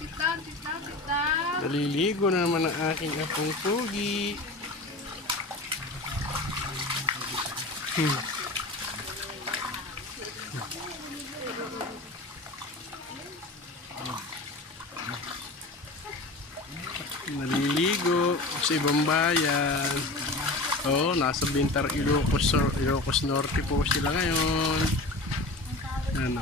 Sit down, sit down, sit down. Naliligo na naman ang aking apong pugi. Naliligo sa ibang bayan. Oh, nasa Bintar, Ilocos Norte po sila ngayon. Ano?